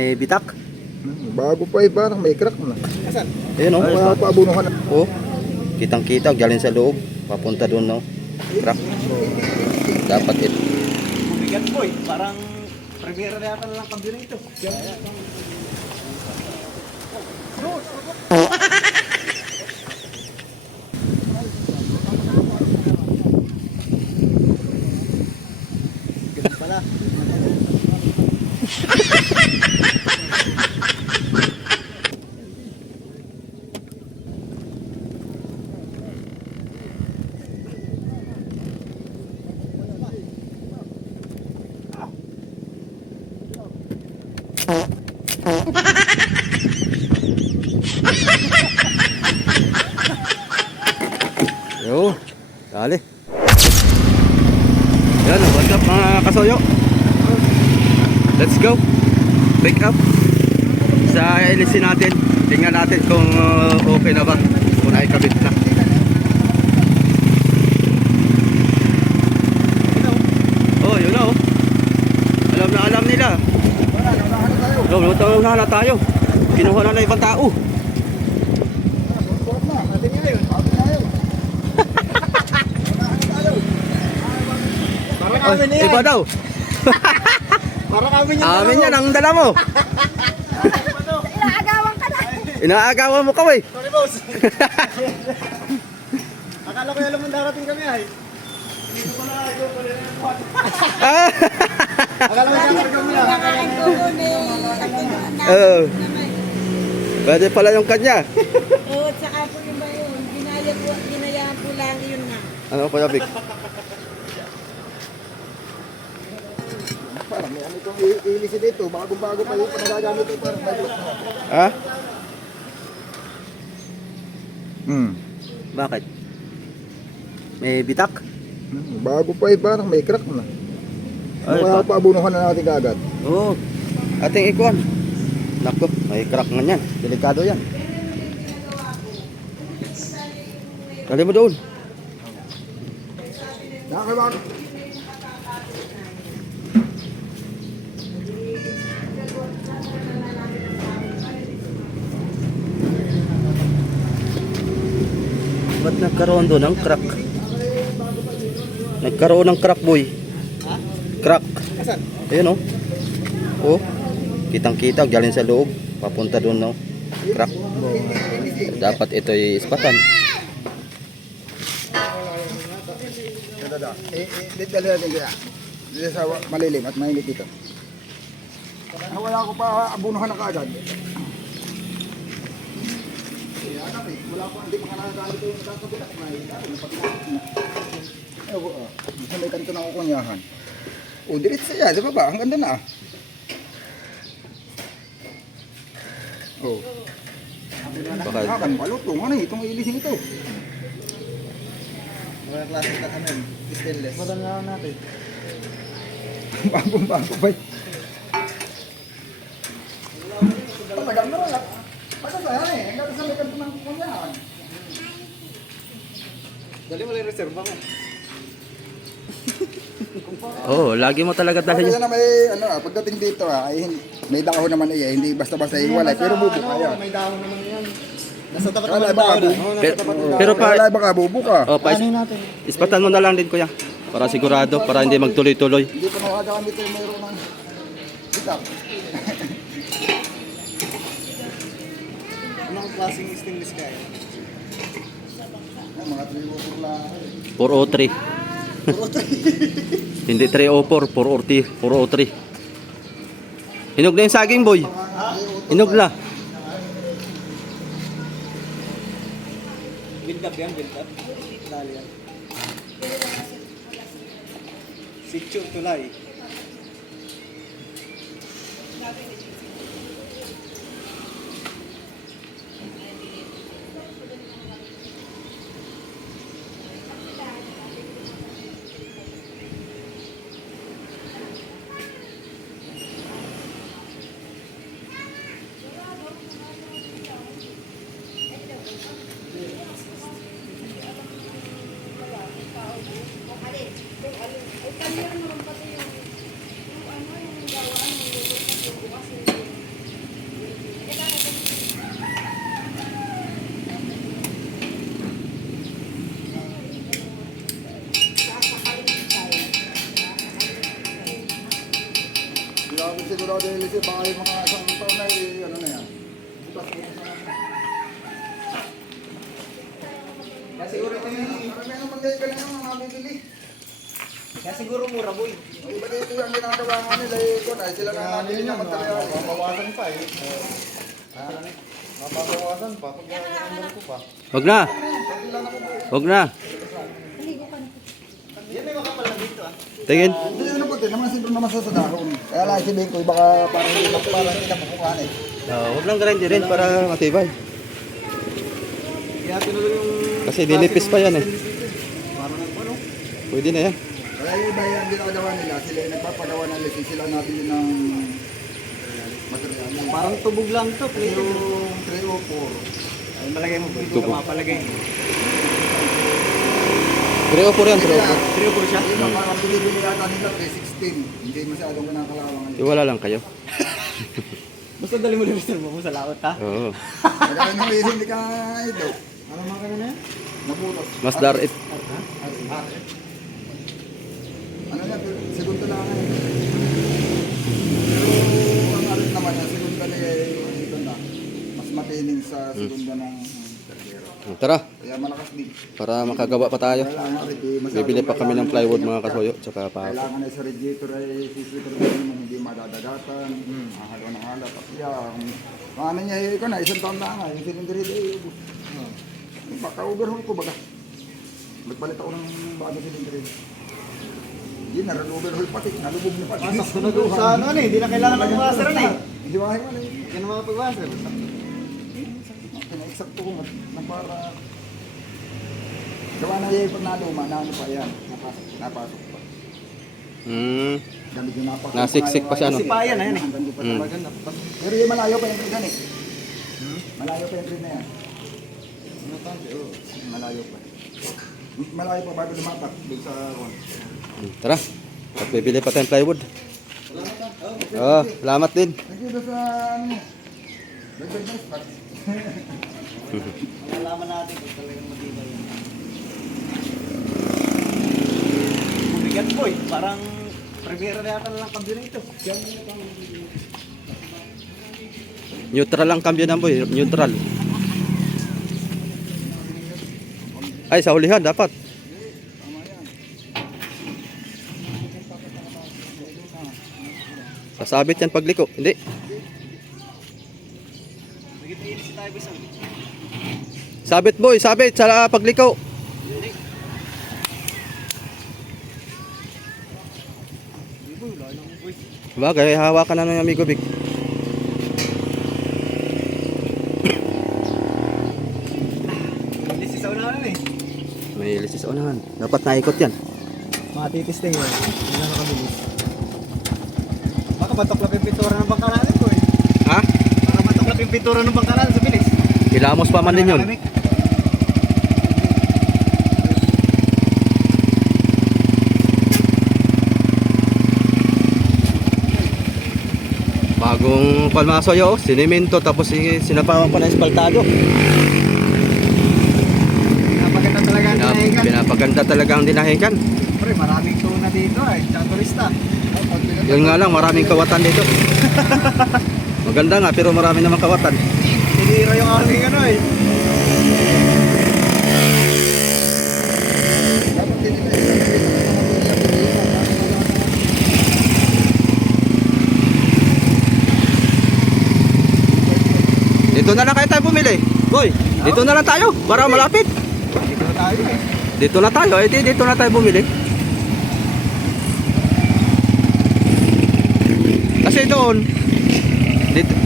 May bitak. Bago pa eh, parang may crack na. Ayun o. Wala pa abunuhan na. Oh. Kitang-kita, galing sa loob. Papunta doon no. Crack. Dapat ito. Bigat boy, parang premiere na yata lang kambyo na ito. Ganun pala. Yo, dali. Yan, what's up mga kasoyo? Let's go. Pick up. Sa LC natin. Tingnan natin kung okay na ba. Kung naikabit na. Oh, yun na oh. Alam na alam nila. Lutang na tayo. Kinuha na ibang tao. Ay, iba daw. Parang amin yan. Amin yan ang dala mo. Inaagawan ka na. Inaagawan mo kami. Sorry boss. Akala ko alam mo darating kami ay. Dito pala ito pala yung buwan. Akala ko darating kami na. Nakakain ko ni Pwede pala yung kanya. Oo, at saka po yung ba yun. Ginayaan po lang yun nga. Ano pa Vic? Parang may ano itong ilisi dito. Bago-bago pa yung panagagamit ito. Parang bago. Ha? Bakit? May bitak? Bago pa eh, parang may crack na. Ay, Wala pa abunuhan na natin kaagad. Oo. Ating ikuan. Nako, may crack nga yan. Delikado yan. Dali mo doon. Nakakabag. Ba't nagkaroon doon ng crack? Nagkaroon ng crack boy. Crack. Asan? Ayun oh. Oh. Kitang-kita, galing sa loob. Papunta doon no. Crack. Dapat ito ispatan. Dito natin kaya. Dito sa malilim at mainit dito. Wala ko pa abunuhan na kaagad. Wala pa, hindi pa nakagalit yung nakakabilat. Gusto may kanto na kukunyahan. O, diretso siya, di ba ba? Ang ganda na ah. O. Akan, palutong. Ano itong ilising ito? Mga klase na ano yun, stainless. Madala lang natin. Bagong-bago ba? Patagal na wala. Patagal eh. Hanggang sa may kanto ng kukunyahan. Dali mo lang yung reserva ko. Oh, lagi mo talaga Kasi dahil. na may ano pagdating dito ay may dahon naman iya, hindi basta-basta iwalay pero bubuka yan. May dahon naman yan. Nasa tapat Wala naman ba dahon. kabu? Oo, nasa Pero, tapat ng pero Wala pa, ba ka bubuka? oh, pa, Ano natin? ispatan mo na lang din kuya. Para sigurado, para hindi magtuloy-tuloy. Hindi pa nakagamit yung mayroon ng sitak. Anong klaseng stainless kaya? Mga 3 lang. 403. Hindi 304, 403. 403. Hinog na yung saging boy. Hinog na. Build up yan, build up. Dali yan. Sityo tulay. Ay, kanya naman pati yung baka yung mga isang taon na ano na yan. Butas. Kaya siguro ito yung... Marami naman kayo ka na yung mga bibili. Kaya siguro mura, boy. Iba dito yung ginagawa nga nila ito na sila na nabili ng material. Mabawasan pa eh. Mabawasan pa. Pag ano ko pa. Wag na. Wag na. Yan may makapal na dito ah. Tingin. Hindi na puti naman siguro naman sa dahon. Kaya lang sabihin ko baka parang hindi na makukuhaan eh. Wag lang grind rin para matibay. Kaya tinuloy yung... Kasi nilipis pa yan eh. Parang ano? Pwede na yan. Kaya yung iba yung ginagawa nila, sila yung nagpapagawa ng lisin, sila nabili ng material. Parang tubog lang to. Kasi yung 3 o 4, Ay, malagay mo. Ito Tubog. ka mapalagay. 3 o 4 yan, 3 o 3 o 4 siya? yung parang binibili yata nila 316, hindi masyadong kinakalawang. 4. Iwala lang kayo. Basta dali mo lister mo sa laot ha? Oo. Kaya nung hindi ka ito, Ano mga kanina yan? nabutas. Mas darit. Ano yan, segundo lang nga yun. Pero ang alit naman yan, segundo na ito na. Mas matining sa segundo ng tercero. Tara, Kaya malakas din. para makagawa pa tayo. Kailangan rin, Bibili pa kami ng plywood mga kasuyo, tsaka pa. Kailangan ay sa radiator ay siswitter mo hindi madadagatan. Ang halo ng halat. At yan, ang ano niya ko na, isang taon na nga, yung cylinder ay ubos. Baka-overhaul ko baga. Magpalit ako ng bagong cylinder. Hindi, naran-overhaul pati, nalubog na pati. Sakto na doon sa ano eh. Hindi na kailangan ng washer na eh. Hindi ba kayo eh. Yan ang mga pag-washer. Pina-exact ko na para... Gawa na yung pag naluma, na ano pa yan, napasok pa. Gamit yung napak. Nasiksik pa siya, no? Sipayan na yan eh. Hanggang di pa talaga napas. Pero yung malayo pa yung train yan eh. Malayo pa yung train na yan. Malayo pa. Malayo pa bago lumapat doon sa... Tara, at bibili pa tayong plywood. Oo, salamat din. Thank you doon sa ano mo. Dagdag na spot. Malalaman natin kung talagang matibay yan. Bumigat boy. Parang primera na yata na lang kambyo na ito. Neutral lang cambio na boy, neutral. Ay, sa hulihan dapat. Sasabit yan pagliko. Hindi. Nagitiinis si tayo bisang. Sabit boy, sabit sa pagliko. Bagay, hawakan na ng amigo Big. Inis sa unahan eh. May lisis unahan. Dapat naikot yan. Matitis na yun. Hindi na nakabilis. Baka matuklap yung pintura ng bangkalan ko eh. Ha? Baka matuklap yung pintura ng bangkalan sa bilis. Kilamos pa man din yun. Bagong palmasoyo, sinimento tapos sinapawan pa ng espaltado. Napaganda talaga ang tinahigan. Pinapaganda talaga ang dinahigan. Pre, maraming tuna dito eh. Tsaka turista. Yun nga lang, maraming kawatan dito. Maganda nga, pero marami namang kawatan. Sinira yung aming ano eh. Dapat din nila Dito na lang kayo tayo bumili. Boy, dito na lang tayo para malapit. Dito na tayo eh. Dito na tayo, dito na tayo bumili. Kasi doon,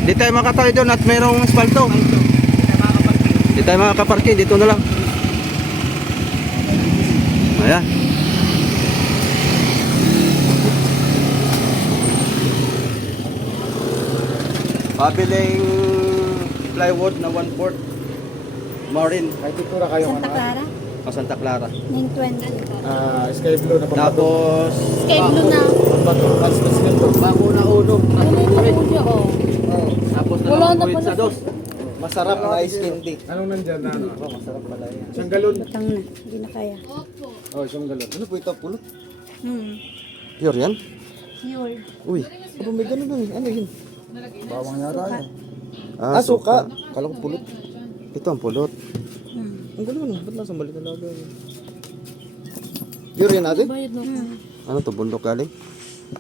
di tayo makatali doon at mayroong asfalto. Di tayo makakaparking, dito na lang. Ayan. Pabiling plywood na 1/4 Marin, Kahit pintura kayo Santa Clara? o Santa Clara. Ning 20. sky blue na Tapos, Sky blue na. pambato. Mas ganito. bago na ulo. Ano yung audio, oh. Tapos Wala na dalawang pala sa dos. Masarap na ice candy. Anong nandyan na ano? Oh, masarap pala yan. Isang galon. Batang na. Hindi na kaya. Oh, isang galon. Ano po ito? Pulot? Hmm. Pure yan? Pure. Uy, Aba, may ganun doon. Ano yun? Bawang yata yan. Ah, suka. Kala ko pulot. Ito ang pulot. Ang gulo no, ba't nasa maliit na lagay? Yun rin natin? Ano to, bundok galing?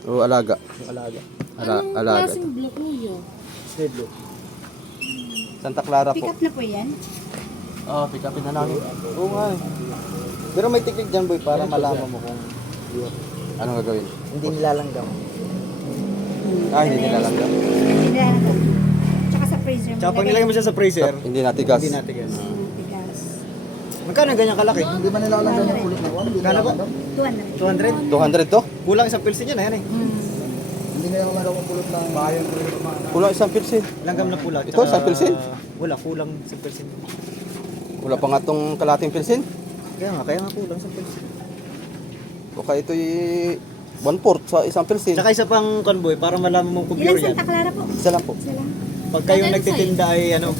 O alaga? Yung alaga. Alaga. blue kuya? Sky blue. Santa Clara Pick po. up na po yan. Oh, pick upin na namin. Oo nga eh. Pero may technique dyan boy para malaman mo kung yun. Ano gagawin? Hindi nilalanggam. Hindi nilalangga. Hindi na lang. Tsaka sa freezer. Tsaka pag nilagay mo siya sa freezer, Hindi natigas. hindi natin yan. Tigas. Magkano ganyan kalaki? Hindi man nilalanggan yung pulot na one. Hindi Kala ko? nilalanggan. 200? 200 to? Kulang isang pilsin yan, ayan eh. Hindi nilalanggan yung pulot ng bayan. Kulang isang pilsin. Langgam na pula. Ito, isang pilsin? Wala, kulang isang pilsin. Wala pa nga tong kalating pilsin. Kaya nga kulang isang pilsin. Baka ito'y 1/4 sa isang pilsin. Tsaka isa pang convoy para malaman mo kung Ilang pure yan. Santa Clara po? Isa lang po. Isa lang. Pag kayong nagtitinda ay ano.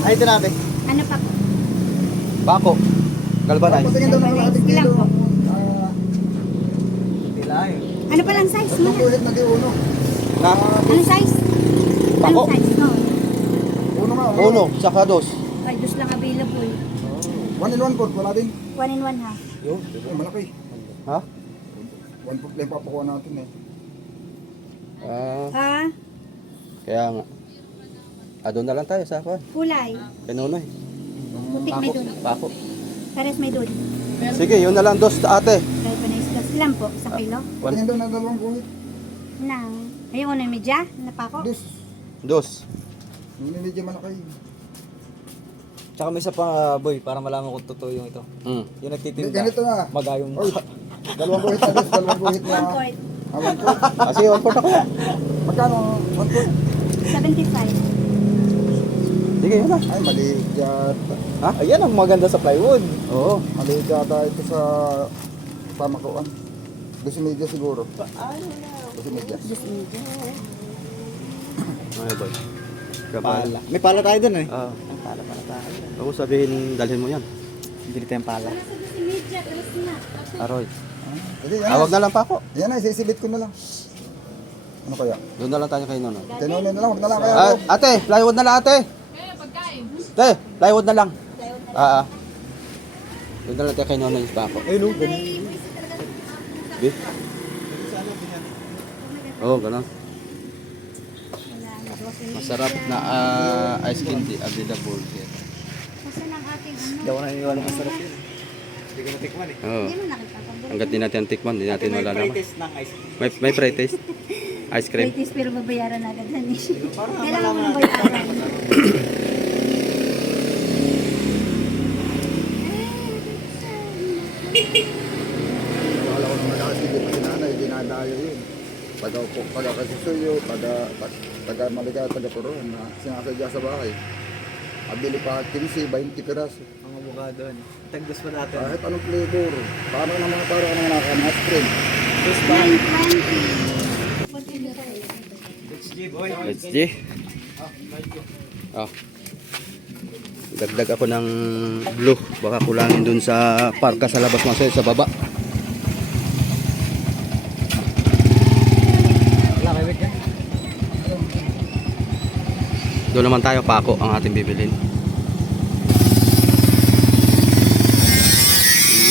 Ay, ito natin. Ano pa po? Bako. Galvanize. Patingin daw ng ating Ilang kilo. po? Tila yun. Ano palang size mo Tatlong na? guhit na di uno. Na? Anong size? Bako. Anong size? Oh. Uno nga. Uno, saka dos. Ay, dos lang available. 1 in 1 port. Wala din. 1 in 1 half. Yun. Oh, malaki. Ha? 1 port lang papakuha natin eh. Ah, Kaya nga. Doon na lang tayo sa ako. kulay. Kay Nonoy. Putik may dun. Bako. Pares may dun. Sige, yun na lang dos ate. Kahit pa na islas. Ilan po? Sa kilo? Patingin daw ng dalawang guhit. Nang. Ayun na medya. Napako. Dus. Dos. Hindi medyo malaki. Tsaka may isa pang boy para malaman kung totoo yung ito. Mm. Yung Hindi, nagtitinda. ganito na. Magayong Oy, dalawang guhit na dus. Dalawang guhit na. 1 quart. 1 port. Sige, 1/4 ako. Magkano? 1 port. 75. Sige, yun na. Ay, maliit yata. Ha? Ayan ang maganda sa plywood. Oo. Maliit yata ito sa pamakuan. 12 media siguro. 12 media. Ay, boy. Pala. May pala tayo dun eh. Ah, Ang pala tayo. ako sabihin, dalhin mo yan. Bili tayong pala. Si medya. Alas na. Aroy. Hindi, yan. Tawag na lang pa ako. Yan na, isisilip ko na lang. Ano kaya? Doon na lang tayo kay Nonoy. Tinunin na lang, huwag na lang kaya. Ate, plywood na lang ate. Te, plywood na lang. Doon na lang tayo kay Nonoy pa ako. Ayun oh. Beef? Oo, ganun. Masarap na ice candy available here. Kasi ng ating ano. Hindi ako naniniwala masarap yun. Hindi ko natikman eh. Oo. Hindi mo nakita pa. Hanggat di natin tikman, di natin May malalaman. pre-test ng ice cream. May pre-taste. Ice cream. Latest pero babayaran agad yan eh. Parang Kailangan mo malaman nang bayaran. Wala ko naman nakasigil na sinanay, dinadayo yun. Pagka kasusuyo, taga Malika, taga Puron, na sinasadya sa bahay. Abili pa 15, 20 piraso. Ang abogado ano. Tagdos pa natin. Kahit anong flavor. Paano naman para ka naman ice cream? Dos ba? 920. Let's G boy. Let's G. Oh. Dagdag ako ng blue. Baka kulangin dun sa parka sa labas masaya sa baba. Wala kayo wait yan. Doon naman tayo, pako ang ating bibilin.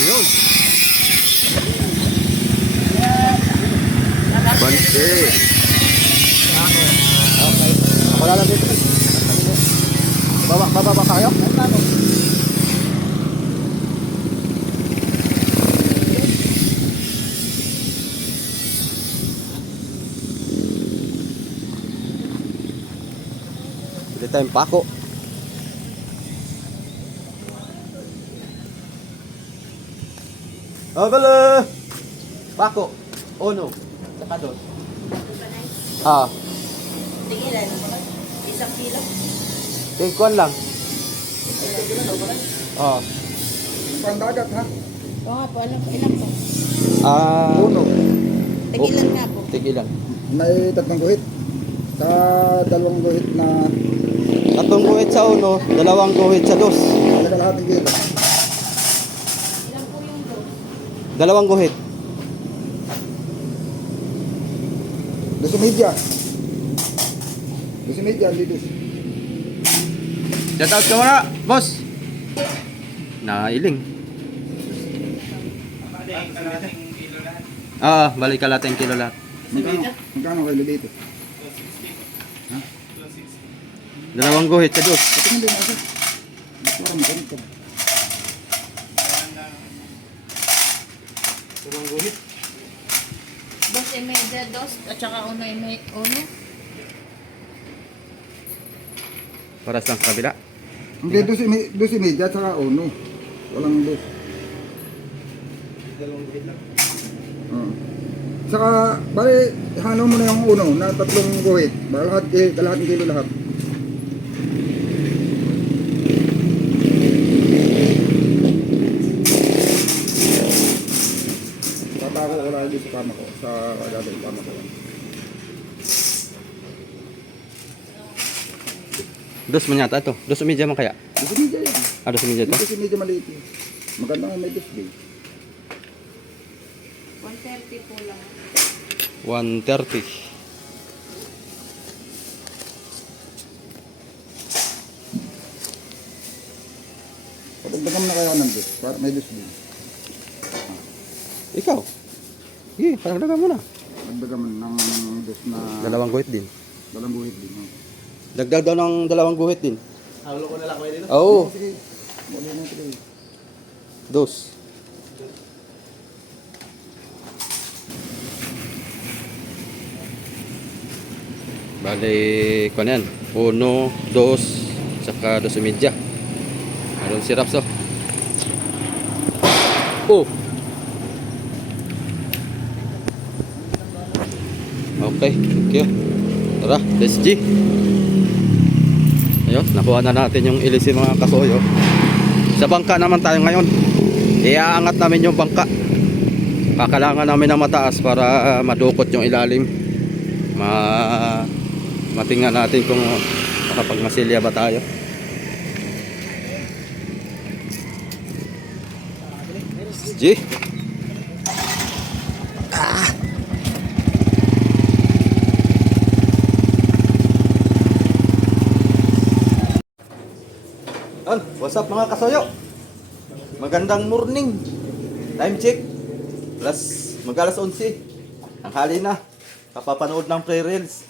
Yun. Bante. Okay. Wala lang dito. Baba kayo? Pwede tayong pako. Abala! Pako. Ono. Saka doon. Tigilan. Isang kilo. Tingkuan lang. Pandagat ha? Oo nga po. Alam ko. Ilan po? Uno. Tigilan nga po. Tigilan. May 3 guhit. Sa 2 guhit na 3 guhit sa uno, 2 guhit sa dos. kalahating kilo. Ilan po yung dos? 2 guhit. 12 media. 12 media, lidos. Shout out ka muna, boss. Nailing. Balik ka lahat kilo lahat. Magkano kayo dito? Dalawang guhit ka dos. Ito hindi nasa. Parang ganito. Dos y media, dos, at saka uno y uno. Paras lang sa kabila. Hindi, 12 media at saka uno. Walang dos. Saka, bali, hano mo na yung uno na 3 guhit. Kalahating kilo lahat. Tatago ko lang dito sa kama ko. Sa gagawin kama ko. Dos man yata ito. Dos media man kaya. 12 media yan. Dos media ito. 12 media maliit yun. Maganda nga may display. 130 po lang. 130. Pagdagam na kaya ng dos. Para may display. Ikaw. Sige, paragdagan mo na. Pagdagam ng dos na Dalawang guhit din. dalang guhit din. Dagdag daw ng dalawang guhit din. Halo ko na lang kayo dito. Oo. Sige. Wala na ito. Dos. Bali, kung yan. 1, 2, saka 2 media. Meron si Raps, oh. Oh. Okay, thank you. Tara, let's G. Ayun, nakuha na natin yung ilisi mga kasoyo. Sa bangka naman tayo ngayon. Iaangat namin yung bangka. Kakalangan namin ng mataas para madukot yung ilalim. Matingnan natin kung makapagmasilya ba tayo. G. What's up mga kasoyo? Magandang morning. Time check. Mag-alas 11. Ang hali na. Kapapanood ng pre-reels.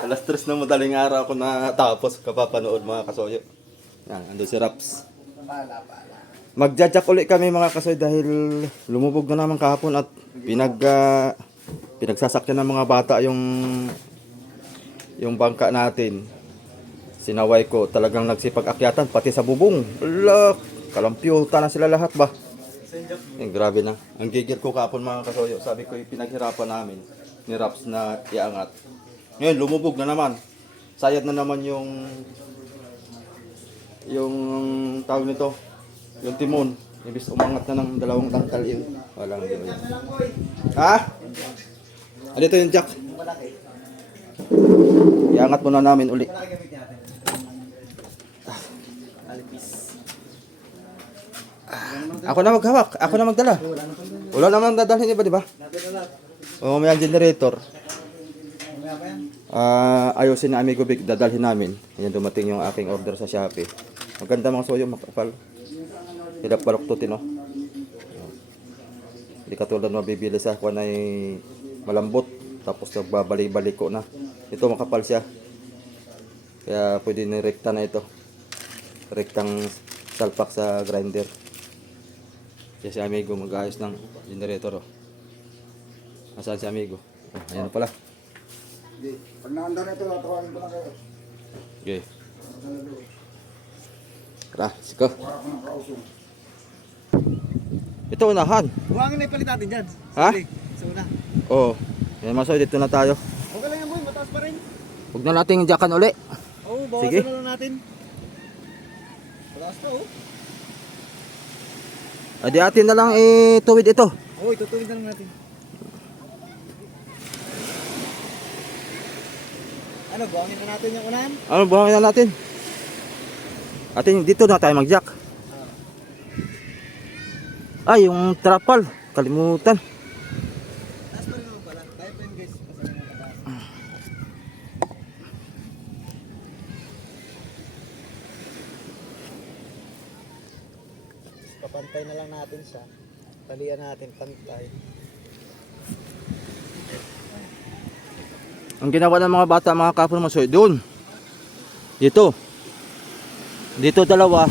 Alas 3 ng madaling araw ako natapos kapapanood mga kasoyo. Yan, ando si Raps. Magja-jack ulit kami mga kasoyo dahil lumubog na naman kahapon at pinagsasakyan ng mga bata yung bangka natin. Sinaway ko, talagang nagsipag-akyatan pati sa bubong. Ala, kalampyuta na sila lahat ba? Grabe na. Ang gigil ko kahapon mga kasoyo. Sabi ko, pinaghirapan namin ni Raps na iangat. Ngayon, lumubog na naman. Sayad na naman yung tawag nito, yung timon. Ibis umangat na ng 2 tangkal yun. Walang yun. Ha? Ano ito yung jack? Iangat muna namin uli. Ako na maghawak, ako na magdala. Wala naman dadalhin iba, di ba? O may generator. Ayusin na Amigo Big, dadalhin namin. Yan dumating yung aking order sa Shopee. Maganda mga soyo, makapal. Hirap baluktutin, no? Hindi katulad mabibili sa kung ay malambot. Tapos nagbabalik-balik ko na. Ito makapal siya. Kaya pwede nirekta na ito. Rektang salpak sa grinder. Kaya si Amigo mag-ayos ng generator, oh. Nasaan si Amigo? Oh, ayan na pala. Pag naanda na ito, tatawagin ko na kayo. Okay. Tara, siko. Wala ko ng kausong. Ito unahan. Buhangin na ipalit natin dyan. Ha? Sa una. Oo. Yan masoy, dito na tayo. Okay lang yan boy, mataas pa rin. Huwag na nating jackan uli. Oo, Sige. bawasan na lang natin. Mataas pa oh. Adi atin na lang tuwid ito. Oo, itutuwid na lang natin. Ano, buhangin na natin yung unahan? Ano, buhangin na natin. Atin, dito na tayo mag-jack. Ay, yung trapal. Kalimutan. Taas pa rin naman pala. Tayo pa yun guys. Pasama natin. Papantay na lang natin siya. Talian natin, pantay. Ang ginawa ng mga bata, mga kapon masoy, doon. Dito. Dito dalawa.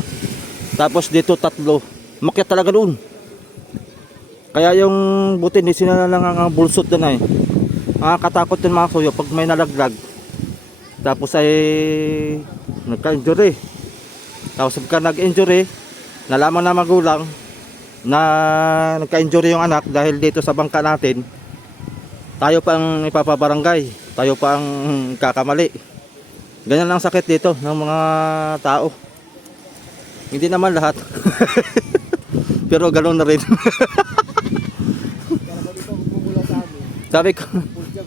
Tapos dito tatlo. Umakyat talaga doon. Kaya yung buti, hindi sila lang ang bulsot doon ay. Nakakatakot yung mga kasuyo pag may nalaglag. Tapos ay nagka-injury. Tapos pagka nag-injury, nalaman na magulang na nagka-injury yung anak dahil dito sa bangka natin, tayo pa ang ipapabarangay, tayo pa ang kakamali. Ganyan lang sakit dito ng mga tao. Hindi naman lahat. Pero ganoon na rin. Kaya ba dito bumula sa amin?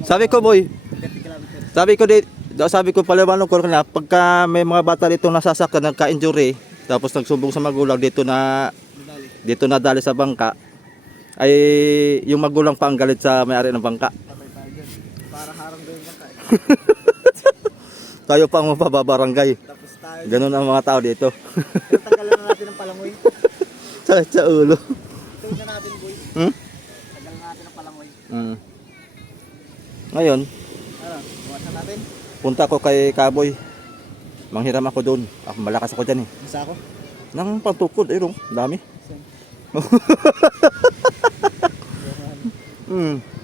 sabi ko boy, 30 kilometers. sabi ko paliwanag ko na pagka may mga bata dito nasasaktan, nagka-injury, tapos nagsumbong sa magulang dito na dali sa bangka, ay yung magulang pa ang galit sa may-ari ng bangka. Patay tayo dyan. Para harang doon yung bangka. Tayo pa ang mapababarangay. Tapos tayo. Ganun ang mga tao dito. Pero tanggalan na natin ang palangoy. sa ulo. Tuwid na natin, boy. Tanggalan na natin ang palangoy. Ngayon, Ano? Buwasan natin. punta ko kay Kaboy. Manghiram ako doon. Malakas ako dyan eh. Isa ako. Nang pantukod, ayun, dami.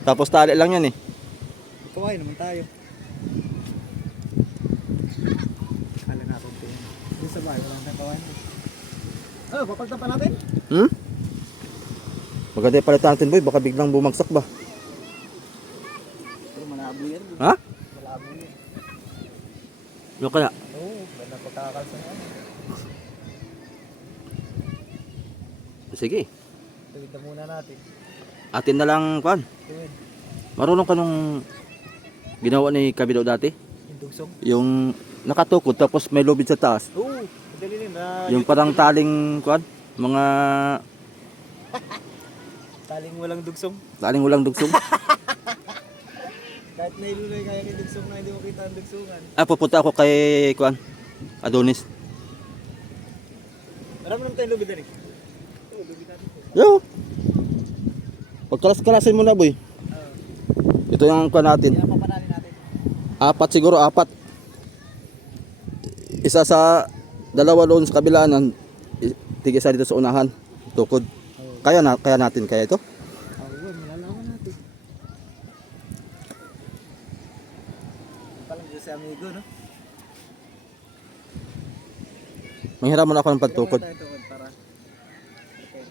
Tapos tali lang yan eh. Kaway naman tayo. Kala natin ito. Doon sa bahay, wala nang kaway. Oh, papagta pa natin? Maganda yung palitan natin boy, baka biglang bumagsak ba? Pero malabo yan. Ha? Malabo yan. Yung kaya? Oo, ganda pagkakakalsa na. Sige, Tuwid na muna natin. atin na lang kuan. Tuwid. Marunong ka nung ginawa ni Kabido dati? Yung dugsong. Yung nakatukod tapos may lubid sa taas. Oo, madali rin. Yung parang taling kuan, mga Taling walang dugsong. taling walang dugsong. Kahit nailuloy kaya ni dugsong na hindi mo kita ang dugsungan. Pupunta ako kay kuan, Adonis. Marami naman tayong lubid na rin. Oo, lubid natin. Yo. Pagkalas-kalasin mo na boy. Ito yung kuan natin. Kaya papanalin natin. 4 siguro, 4. Isa sa dalawa doon sa kabilaan, tig-isa dito sa unahan, tukod. Kaya natin kaya ito. Oo, malalaman natin. Palang dito si amigo, no? Manghiram mo na ako ng pagtukod. Tayo tukod para. Okay.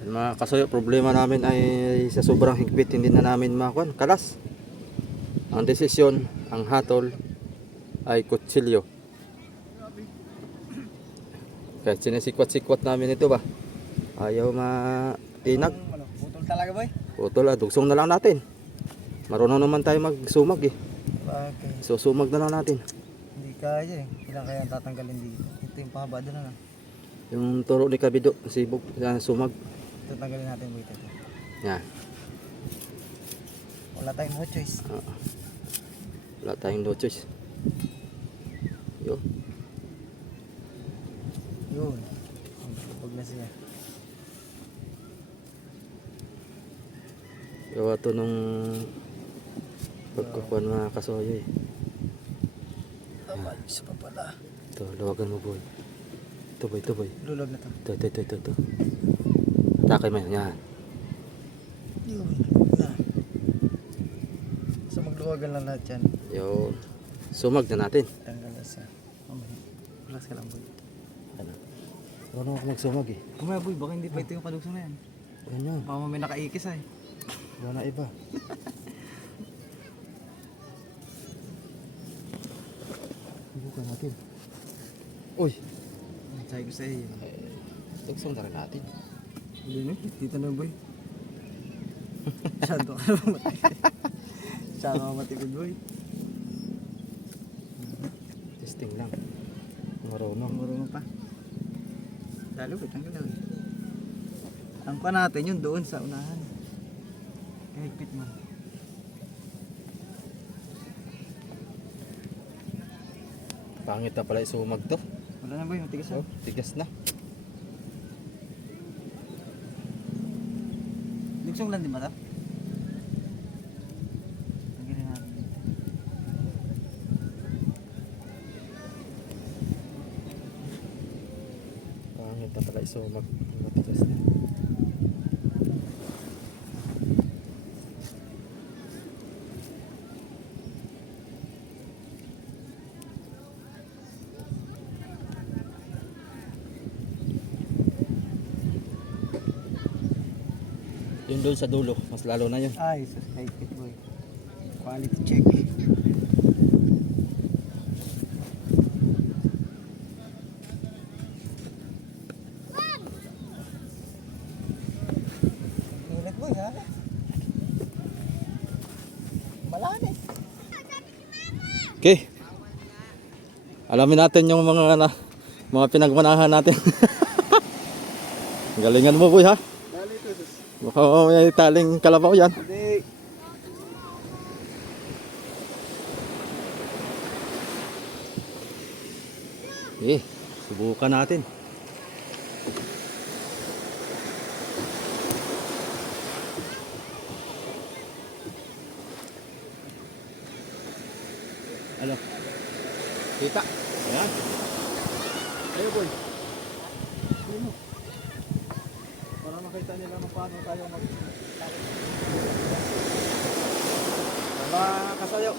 Mga kasuyo, problema namin ay sa sobrang higpit, hindi na namin makuan kalas. Ang desisyon, ang hatol ay kutsilyo. Kaya sinisikwat-sikwat namin ito ba? Ayaw matinag. Ano, putol talaga, boy? Putol, dugsong na lang natin. Marunong naman tayo magsumag eh. Okay. So sumag na lang natin. Hindi kaya eh. Ilang kaya ang tatanggalin dito? Ito yung pahaba doon na. Yung turo ni Kabido, sibog, sumag. Ito tanggalin natin, boy. Ito. Yan. Wala tayong no choice. Wala tayong no choice. Yun. Yun. Huwag na siya. Gawa to nung pagkukuhan mga kasoyo eh. Tama, isa pa pala. Ito, lawagan mo boy. Ito boy. Lulog na to. Ito. Takay mo yan. Yun. Yan. So magluwagan lang lahat yan. Yun. Sumag na natin. Tanggal na siya. Relax ka lang, boy. Ano? Marunong ako magsumag eh. Kumaya, boy. Baka hindi pa ito yung kadugsong na yan. Yan yun. Baka may nakaikis ay. Wala na iba. Ibukan natin. Uy! Sabi ko sa'yo. Tugsong na rin natin. Hindi na. Dito na, boy. Masyado ka naman matipid. Masyado ka matipid, boy. Testing lang. Marunong. Marunong pa. Lalo, boy. Tanggal na, boy. Ang pa natin yun doon sa unahan. Kahigpit mo. Pangit na pala isumag to. Wala na boy, matigas na. Oh, tigas na. Lugsong lang din ba ito? Tanggalin natin. Pangit na pala isumag. Matigas na. Yun doon sa dulo, mas lalo na yun. Ay, sus, high-fit boy. Quality check. Init boy, ha? Malalim. Okay. Alamin natin yung mga pinagmanahan natin. Galingan mo boy ha. Dali ito, sus. Mukhang may taling kalabaw yan. Hindi. Subukan natin. Ano? Kita. Ayan. Ayo boy. Sino? Para makita nila kung paano tayo mag... Mga kasayo.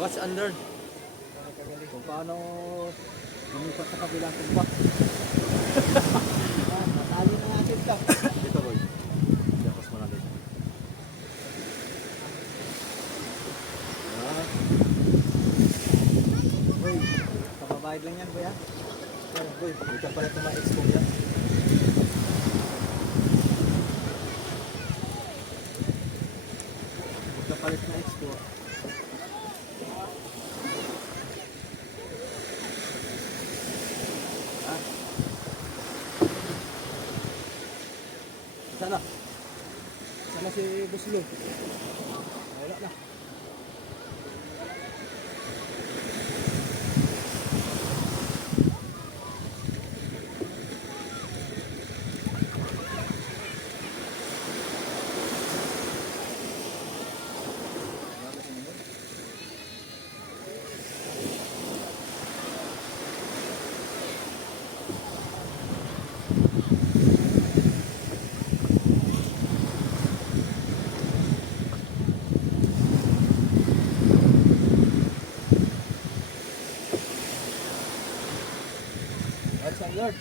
Watch and learn. Kung paano lumipat sa kabilang tumba. Natalo na natin ito. Dito boy. Dapas mo natin. Ayan. Boy, kababayad lang yan boy ha. Boy, ito pala ito mga expo yan. Kapalit na expo. Sana? Sana si Buslo? Wala na. Watch and learn.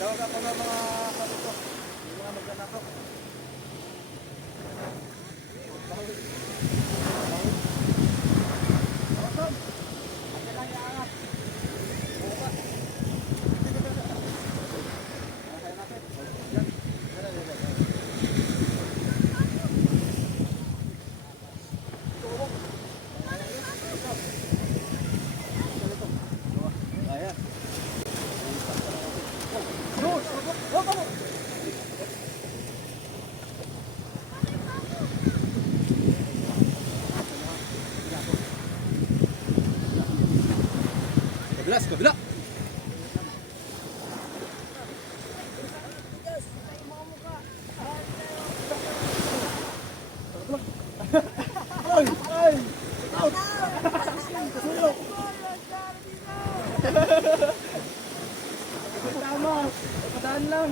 Tawag ako ng mga kapito. Yung mga magnanakaw. Ayan. Kabila. Padaan lang.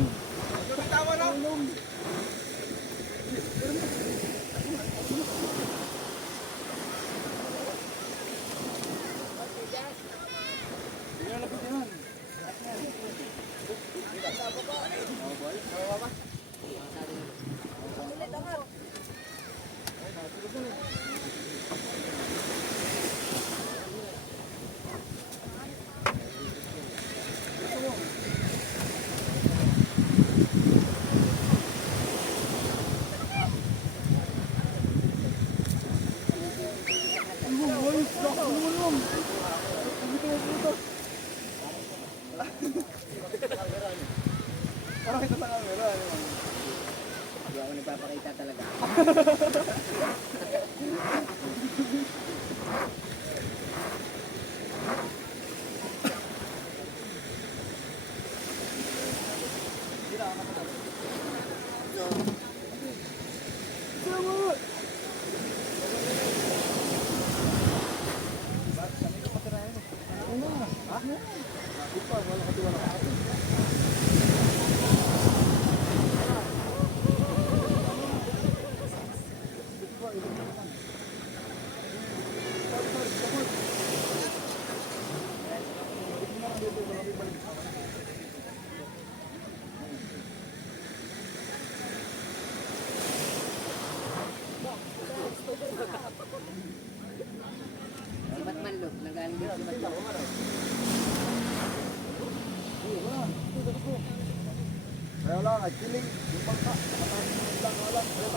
Parang ito sa camera. Hindi ako nagpapakita talaga. Si Batman Love, nag-aling din si Batman. Kaya lang, ay kiling. Yung bangka. Nakatasin lang wala. Kaya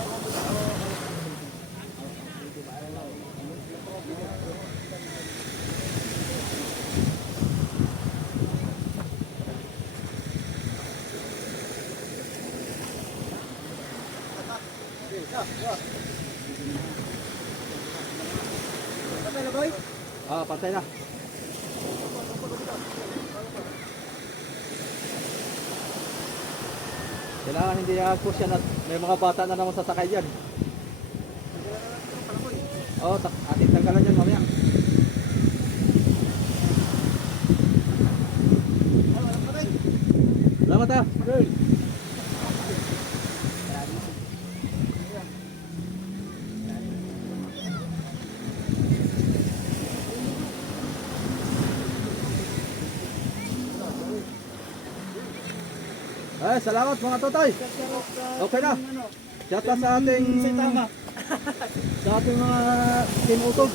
tayo Ah, patay na. Kailangan hindi push yan at may mga bata na naman sasakay dyan. Oo, ating tanggalan yan mamaya. Salamat ah. Ay, salamat mga totoy. Okay na. Shout out sa ating sa ating mga tinutog.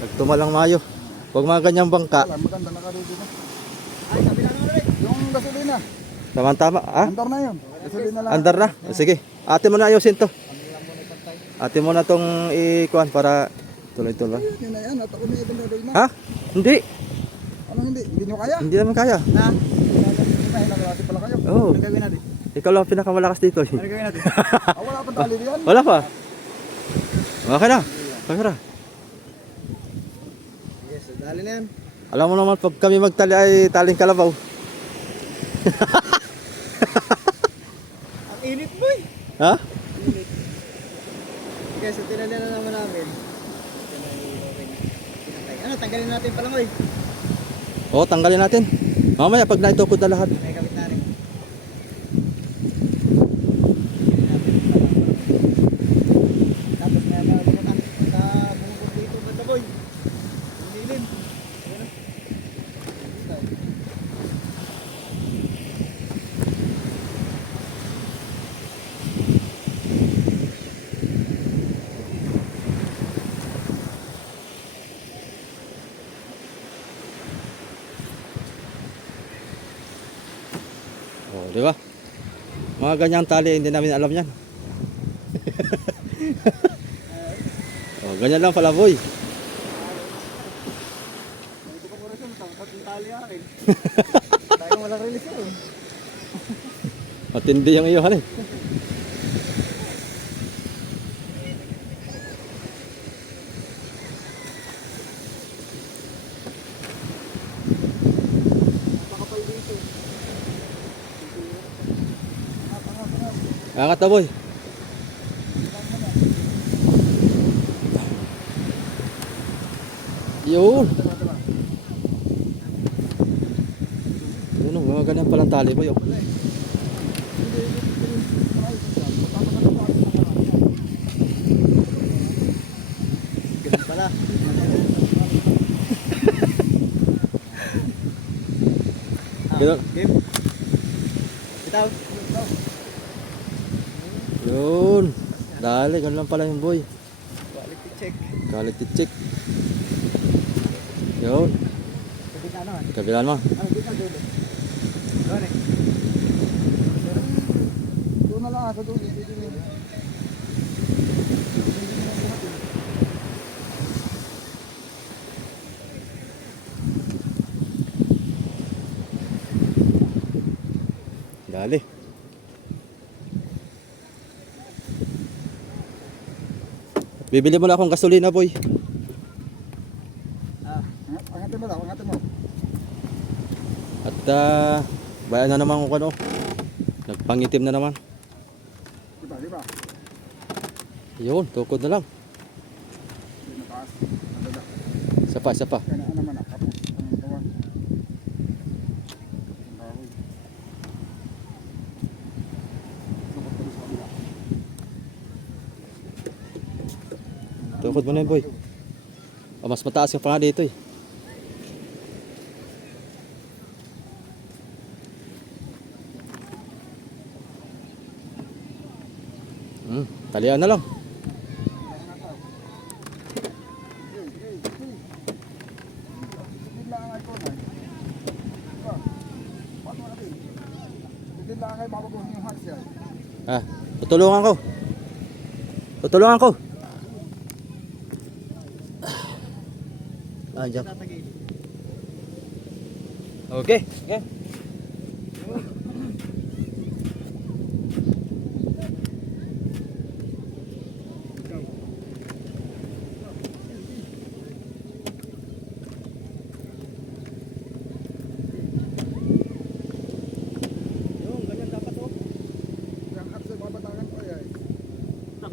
Nagtumalang mayo. Huwag mga ganyang bangka. maganda nakarudo na. Yung gasolina. Tama-tama. Ah? Andar na yun. Gasolina lang. Andar na. Sige. Ate mo na ayusin to. Ate mo na tong ikuan para tuloy-tuloy. Yun na yan. At ako may ibang gagawin na. Ha? Hindi. Ano hindi? Hindi nyo kaya? Hindi naman kaya. Na, Hinagawin pala kayo. Oo. ano gagawin natin? Ikaw lang ang pinakamalakas dito. Ano gagawin natin? Wala pang tali diyan. Wala pa. Okay na. Okay na. Yes, dali na yan. Alam mo naman pag kami magtali ay taling kalabaw. Ang init boy! Ha? Init. Okay, so tinali na naman namin. Ano, tanggalin natin pala mo eh. Oo, tanggalin natin. Mamaya pag naitukod na lahat. May kabit na rin. Tapos may malimutan. Sa bungkog dito banda boy. Ang lilim. Oh, di ba? Mga ganyang tali hindi namin alam yan. Oh, ganyan lang pala boy. Ito ko rin sa tatlong tali akin. Tayo walang release yun. Matindi yung iyo, hani. Angat na boy. Yun. Yun, mga ganyan palang tali boy. Oh. Ganun pala. Ganun. Game. Bitaw. Yun. Dali, ganun lang pala yung boy. Quality check. Quality check. Yun. Kabit na naman. Kabilaan mo. Ano, dito ang dulo. Doon eh. na lang sa dulo. Dito na. Dali. Bibili mo na akong gasolina, boy. Angatin mo daw, angatin mo. At bayan na naman kung ano. Nagpangitim na naman. Di ba? Yun, tukod na lang. Di mataas. Nadada. Isa pa. Kaya naman na, kapos. Ang kawan. Ang kahoy. Lukot kami sa kabila. Tukod mo na yun, boy. Mas mataas ka pa nga dito eh. Talian na lang. Tutulungan ko. Diyan. Okay.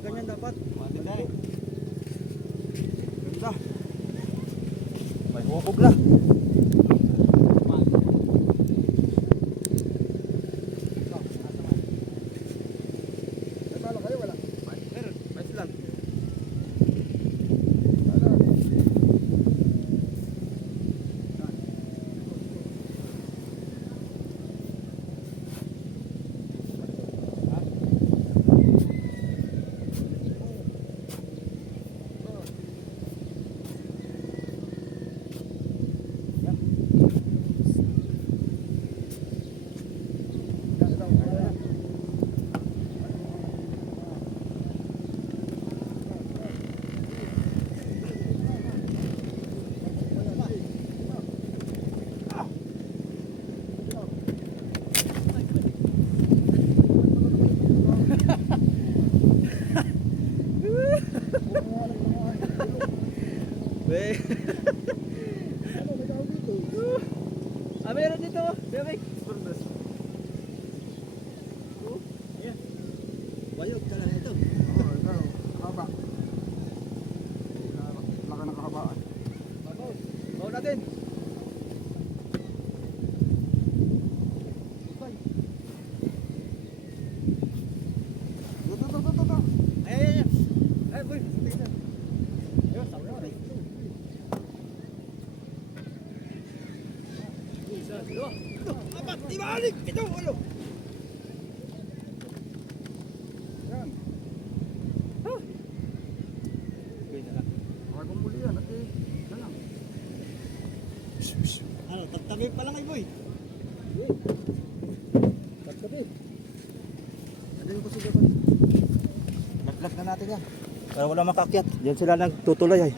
Ganyan dapat. Ganda. May hubog na. Meron dito. Derek. Bayog ka lang ito. Haba. Laka ng kahabaan. Bawa natin. Ito. Ay, boy. Tingnan. Ayun, sabi na. Apat, ibalik! Ito, ulo! Yan. Okay na lang. Bagong muli yan. At yan lang. Ano, tagtabi pa lang ay boy. Tagtabi. Ano yung kusugapan? Laglag na natin yan. Para wala makakyat. Diyan sila nagtutuloy ay.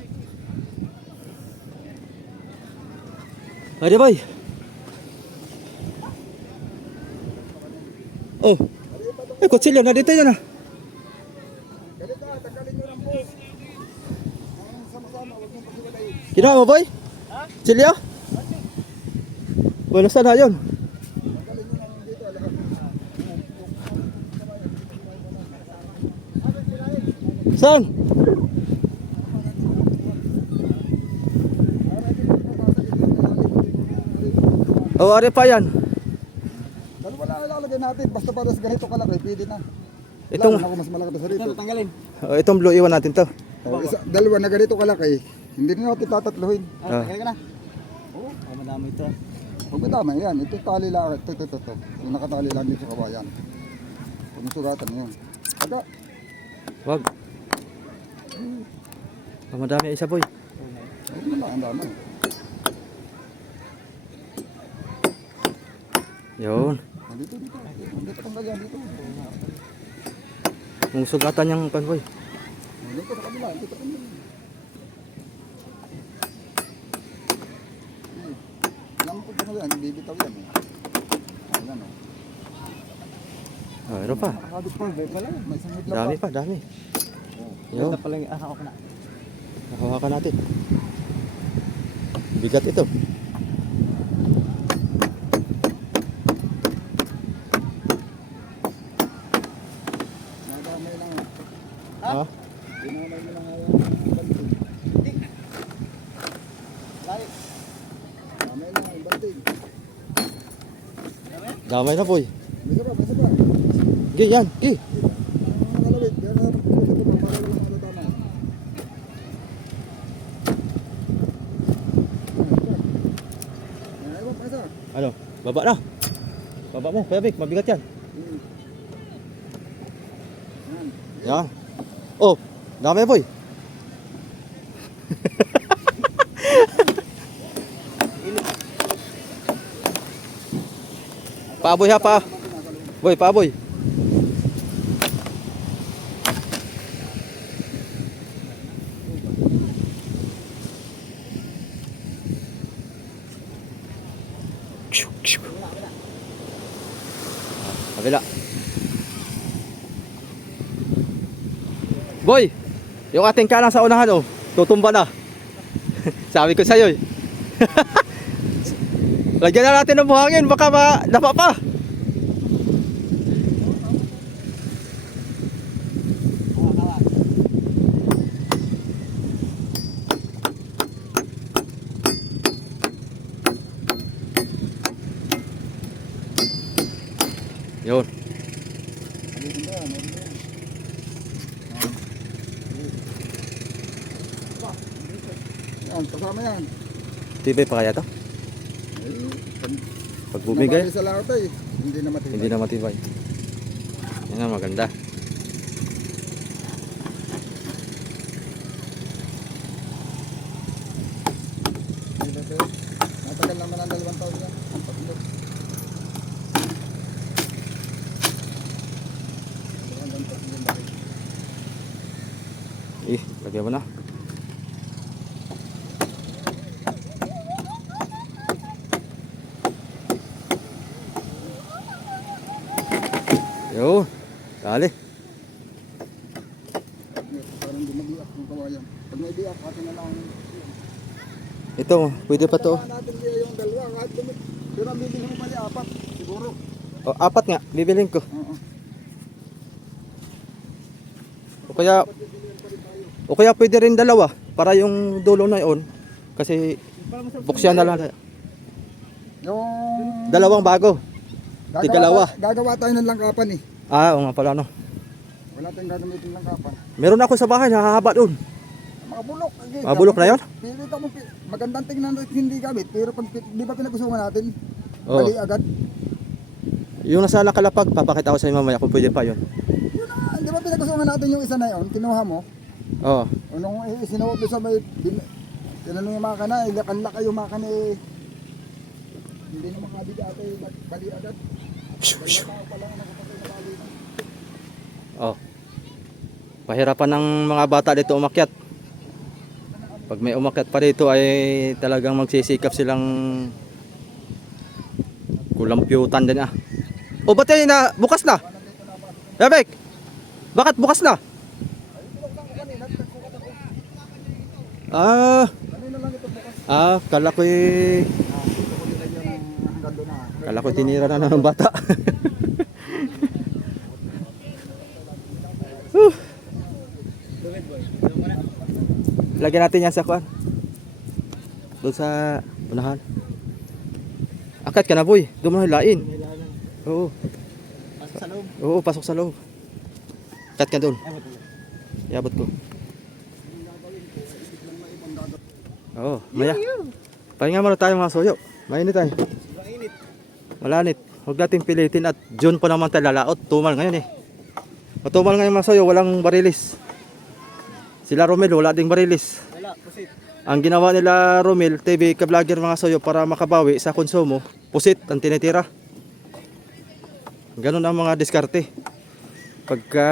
Pwede boy. Oh. Kutsilyo na dito yun ah. Galit ka, tanggalin nyo lang po. Ang sama-sama, huwag mong paghiwalayin. Ginawa mo boy? Ha? Kutsilyo? Bueno, saan na yun? Tanggalin nyo lang dito. Saan? Oh, ari pa yan. Dalawa lang ilalagay natin. Basta para sa ganito kalaki, pwede na. Itong, Wala, ako mas malaki pa sa rito. Tanggalin. itong blue iwan natin to. Dalawa na ganito kalaki, hindi na natin tatatluhin. Tanggalin ka na. Oo, madami ito. Huwag matama yan. Ito tali lang. Ito. Yung nakatali lang dito sa kabayan. Huwag mo sugatan yun. Aga. Wag. Madami isa boy. Huwag mo lang. Ang dami. Yun. Dito. Dito tanggal yan dito. Yung sugatan niyang panboy. Dito sa kabila, dito sa kabila. Alam ko na yan, bibitaw yan eh. Ayan o. Oh, ano pa? Nakakabit pa, pala. May sungit na Dami pa. pa, dami. Ito Yo, pala yung ahawak na. hawakan natin. Bigat ito. Nadamay lang. Ha? Dinamay mo lang yung banting. Lari. Damay lang yung banting. Damay na boy. May isa pa, may isa pa. Gi, yan, gi. Ang nakalawit, kaya na puso ko pa para lang matatama. Ay, wag pa isa. Ano? Baba na. Baba mo, Kuya Vic, mabigat yan. Yan. Yan. Oh, dami boy. Paaboy ha pa. Boy, paaboy. Kabila. Boy, yung ating kanan sa unahan oh, tutumba na. Sabi ko sa'yo eh. Lagyan na natin ng buhangin, baka madapa pa. Yun. Yan, kasama yan. Tibay pa kaya to? Pag bumigay, Nabali sa lahat eh. Hindi na matibay. hindi na matibay. Yan ang maganda. Matagal naman ang 2 taon yan. Ang pagulog. Hanggang 3 bakit. Lagyan mo na. Yun. Dali. Parang hindi mag-iak yung kawayan. Pag may biak, atin na lang. Ito, pwede pa to. Kailangan natin siya yung 2. Kahit lumit. Pero ang bibili mo pala 4. Siguro. O, 4 nga, bibilin ko. Oo. O kaya pwede rin 2 para yung dulo na yun. Kasi buksyan na lang. Yung... 2 bago. Tigalawa. Gagawa tayo ng langkapan eh. Oo nga pala no. Wala tayong gagamitin ng langkapan. Meron ako sa bahay, hahaba doon. Mga bulok. Okay, Mga bulok na yun? Pilita mo, magandang tingnan natin hindi gamit. Pero pag di ba pinagusungan natin, Oo. bali agad. Yung nasa nakalapag, papakita ko sa inyo mamaya kung pwede pa yun. Yun na, di ba pinagusungan natin yung isa na yun, kinuha mo. Oo. O nung sinuot mo sa may, tinanong yung makina, ilakan-laka yung makina eh. Hindi na makabig ata eh, bali agad. Kaya tao pala nga nakapatay na bali na. Oh. Pahirapan ng mga bata dito umakyat. Pag may umakyat pa dito ay talagang magsisikap silang kulampyutan din ah. O ba't yun na bukas na? Yabek! Bakit bukas na? Kanina lang ito bukas. Kala ko Ito ko nilagyan hanggang doon na. kala ko tinira na ng bata. Huh. Lagyan natin yan sa kuan. Doon sa unahan. Akat ka na boy, doon mo hilain. Oo. Pasok sa loob. Oo, pasok sa loob. Akat ka doon. Iabot ko. Oo, maya. Pahinga muna tayo mga soyo. Mainit tayo. Mainit. Malanit. Huwag natin pilitin at June pa naman tayo lalaot. Tumal ngayon eh. Matumal ngayon mga soyo, walang barilis. Sila Romel, wala ding barilis. Wala, pusit. Ang ginawa nila Romel, TV ka-vlogger mga soyo para makabawi sa konsumo, pusit ang tinitira. Ganun ang mga diskarte. Pagka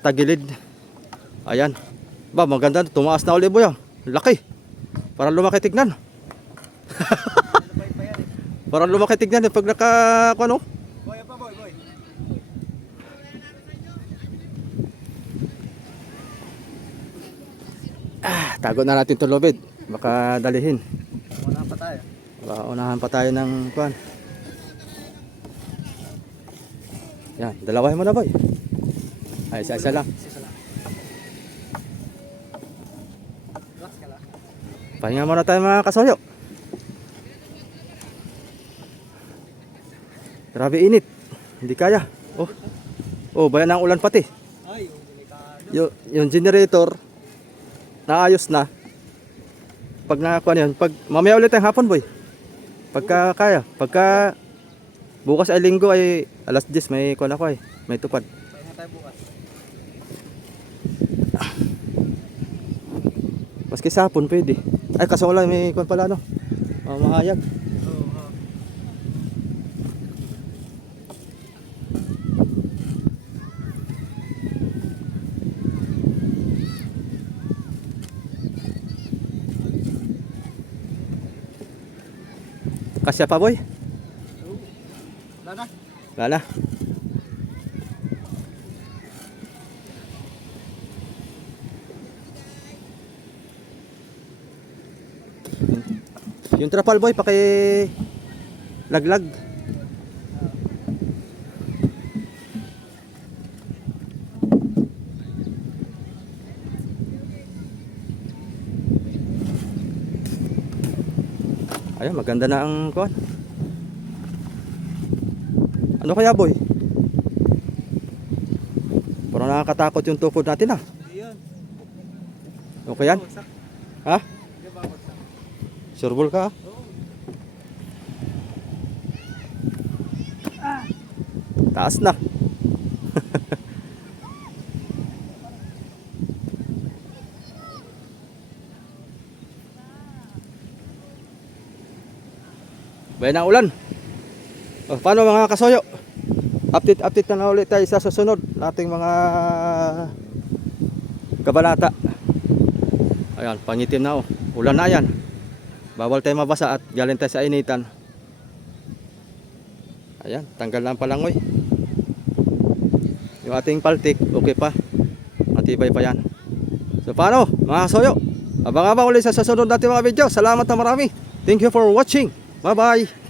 tagilid. Ayan. Ba, maganda. Tumaas na ulit boy. Laki. Para lumaki tignan. Para lumaki tignan pag naka ano? Boy, pa boy, boy. Tago na natin 'tong lubid. Baka dalihin. Wala pa tayo. Baka unahan pa tayo ng kuan. Yan, dalawahin mo na boy. Ay, isa lang. Relax ka lang. Pahinga muna tayo mga kasoyo. Grabe init. Hindi kaya. Oh. Oh, bayan ng ulan pati. Ay, yung delikado. Yung generator naayos na. Pag nakakuha yun, pag mamaya ulit ang hapon boy. Pagka kaya, pagka bukas ay linggo ay alas 10 may kuha ako ay, may tupad. Pahinga tayo bukas. Maski sa hapon pwede. Ay kaso wala may kuha pala no. Mahayag. Oo, oo. Kasya pa boy? Wala na. Wala na. Yung trapal boy paki laglag. Ayun, maganda na ang kuan. Ano kaya boy? Parang nakakatakot yung tukod natin ah. Ayun. Okay yan? Bagsak. Ha? Hindi ba bagsak? Sureball ka ah? Taas na. Bayan ang ulan. O, paano mga kasoyo? Update na ulit tayo sa susunod nating mga kabanata. Ayan, pangitim na oh. Ulan na yan. Bawal tayo mabasa at galing tayo sa initan. Ayan, tanggal na ang palangoy. Yung ating paltik, okay pa. Matibay pa yan. So paano mga kasoyo? Abang-abang ulit sa susunod natin mga video. Salamat na marami. Thank you for watching. Bye bye.